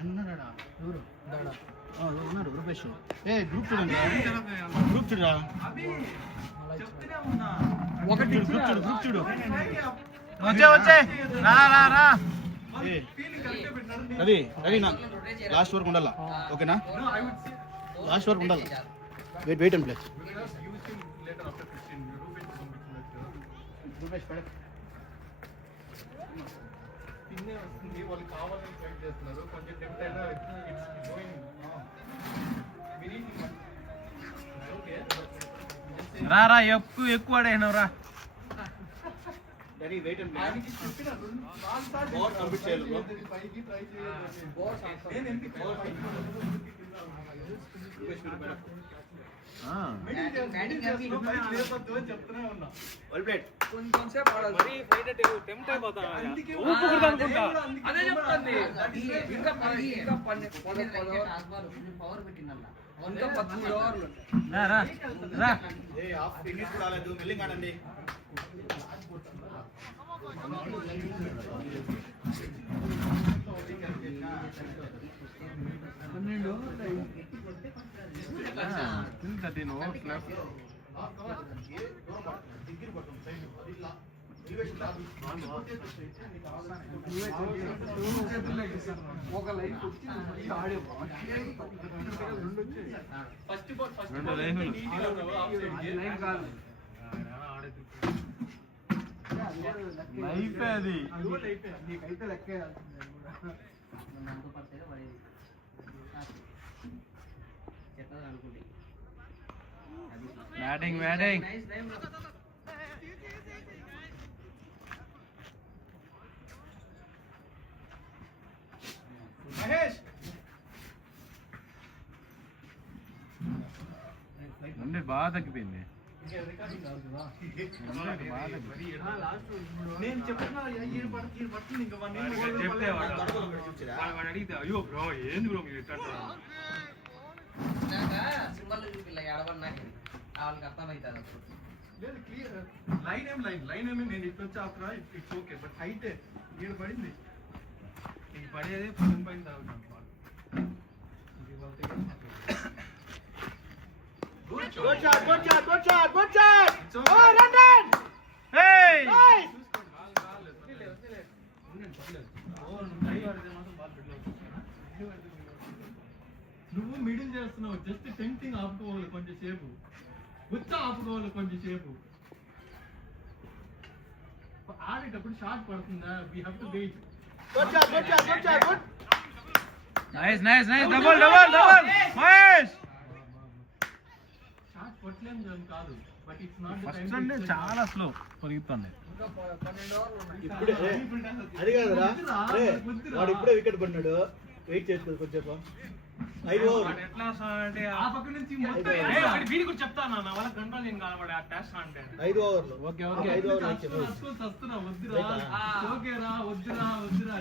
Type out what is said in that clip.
అన్నాడా ఎవరు ఉన్నారు రూపేష్. గ్రూప్ చూడండి, గ్రూప్ చూడరా, గ్రూప్ చూడు. వచ్చే రా రా రా. రవి రవి నా లాస్ట్ వరకు ఉండాలా, ఓకేనా? లాస్ట్ వరకు ఉండాలి. Wait and play. వాళ్ళు కావాలని ఫైట్ చేస్తున్నారు, కొంచెం టెంప్ట్ అయినా రా రా. ఎక్కువ ఆడేనవు రా. బ్యాటింగ్ బ్యాటింగ్ మహేష్ ముందే బాగా తగ్గిపోయింది. నేను చెప్తున్నా అడిగితే అయ్యో బ్రో ఏంది బ్రో మీరు లైన్ ఏమి నేను ఇట్లా వచ్చా ఇట్స్ ఓకే, బట్ హైట్ ఈడ పడింది. నీకు పడేది పైన తాగుతాను. Good shot, good shot, good shot, good shot. Oh, run it. Hey. Nice. నువ్వు మిడిల్ చేస్తున్నావు, జస్ట్ టెంప్టింగ్ ఆపుకోవాలి కొంచెం సేపు, గుర్తు ఆపుకోవాలి కొంచెం సేపు. ఆడేటప్పుడు షాట్ పడుతుందా? we have to wait. Good shot, good shot, good shot, good. Nice, nice, nice. Double, double, double. Nice. కాదు, but it's not the time. అంటే చాలా స్లో పరిగెత్తుంది. అది కాదురా, వాడు ఇప్పుడే వికెట్ పడినాడు, వెయిట్ చేసుకో కొంచెం. 5 ఓవర్ ఎట్లా అంటే ఆ పక్క నుంచి మొత్తం వీడి కూడా చెప్తాను నా వాళ్ళ కంట్రోల్ ఏం కావాలి ఆ టెస్ట్ అంటే 5 ఓవర్లు. ఓకే ఓకే 5 ఓవర్లు వస్తున్నా వద్దురా. ఓకేరా వద్దురా వద్దురా.